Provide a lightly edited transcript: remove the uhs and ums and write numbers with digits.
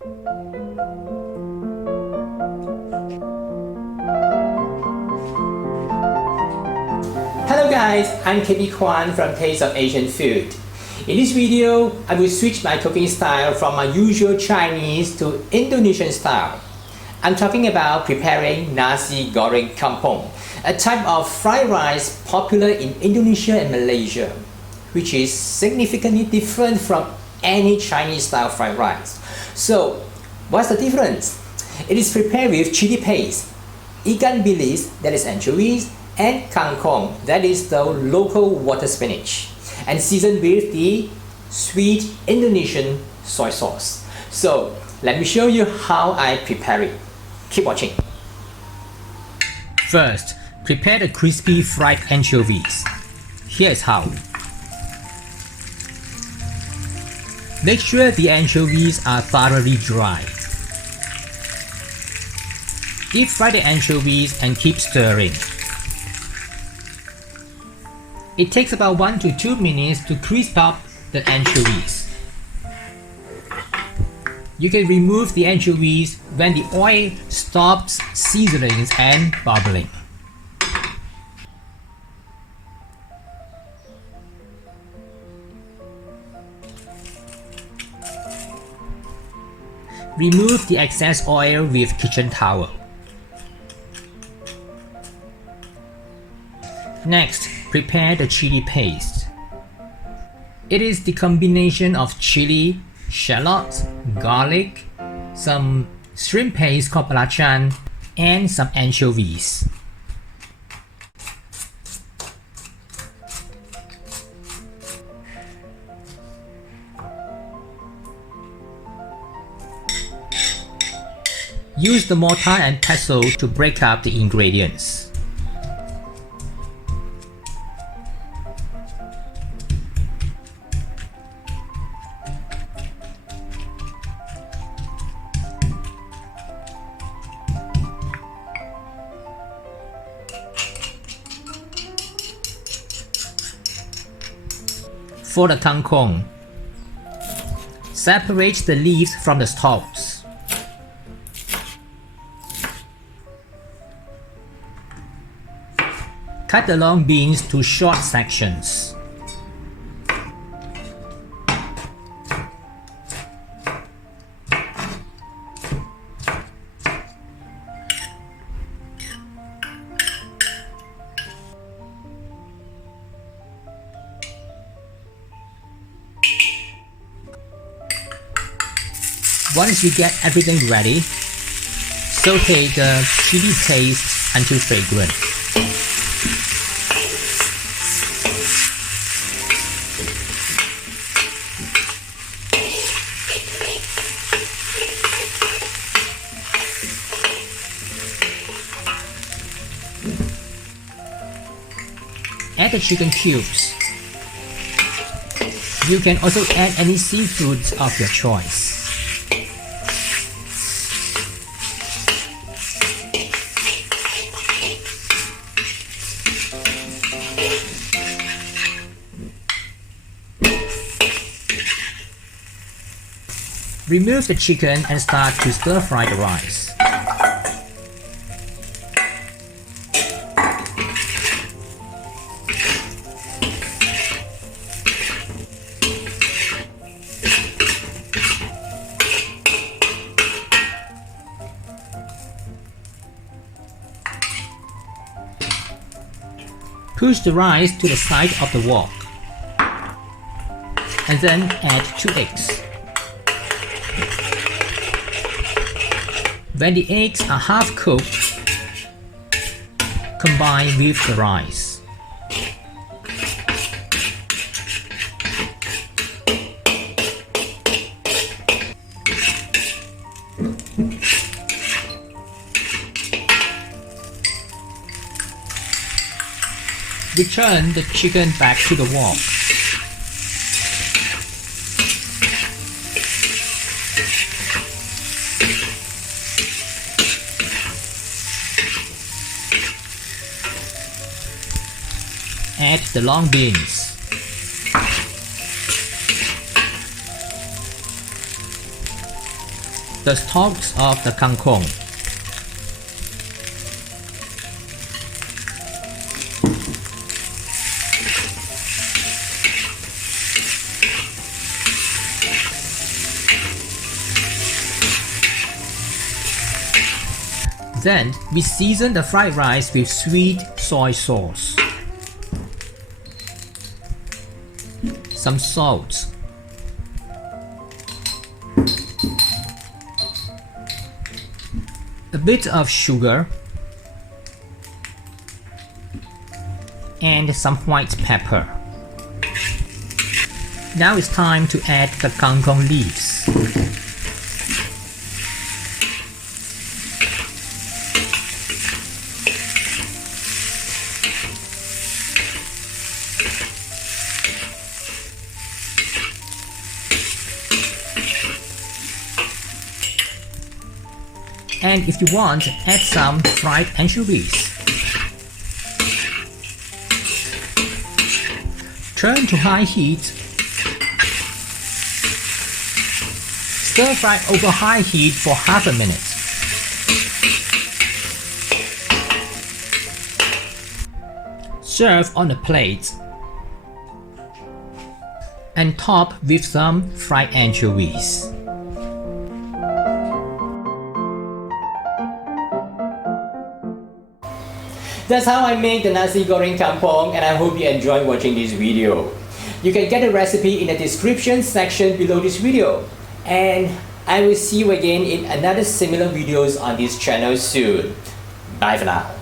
Hello guys, I'm Kwan from Taste of Asian Food. In this video, I will switch my cooking style from my usual Chinese to Indonesian style. I'm talking about preparing Nasi Goreng Kampung, a type of fried rice popular in Indonesia and Malaysia, which is significantly different from any Chinese style fried rice. So, what's the difference? It is prepared with chili paste, Ikan Bilis, that is anchovies, and Kangkung, that is the local water spinach, and seasoned with the sweet Indonesian soy sauce. So let me show you how I prepare it. Keep watching. First, prepare the crispy fried anchovies. Here's how. Make sure the anchovies are thoroughly dry. Deep fry the anchovies and keep stirring. It takes about 1 to 2 minutes to crisp up the anchovies. You can remove the anchovies when the oil stops sizzling and bubbling. Remove the excess oil with kitchen towel. Next, prepare the chili paste. It is the combination of chili, shallots, garlic, some shrimp paste called belacan, and some anchovies. Use the mortar and pestle to break up the ingredients. For the kangkung, separate the leaves from the stalks. Cut the long beans to short sections. Once you get everything ready, saute the chili paste until fragrant. Add the chicken cubes. You can also add any seafoods of your choice. Remove the chicken and start to stir fry the rice. Push the rice to the side of the wok, and then add 2 eggs. When the eggs are half cooked, combine with the rice. Return the chicken back to the wok. Add the long beans. the stalks of the kangkung. Then we season the fried rice with sweet soy sauce, some salt, a bit of sugar, and some white pepper. Now it's time to add the kangkung leaves. And if you want, add some fried anchovies. Turn to high heat. Stir fry over high heat for half a minute. Serve on a plate and top with some fried anchovies. That's how I make the nasi goreng kampung, and I hope you enjoy watching this video. You can get the recipe in the description section below this video. And I will see you again in another similar videos on this channel soon. Bye for now.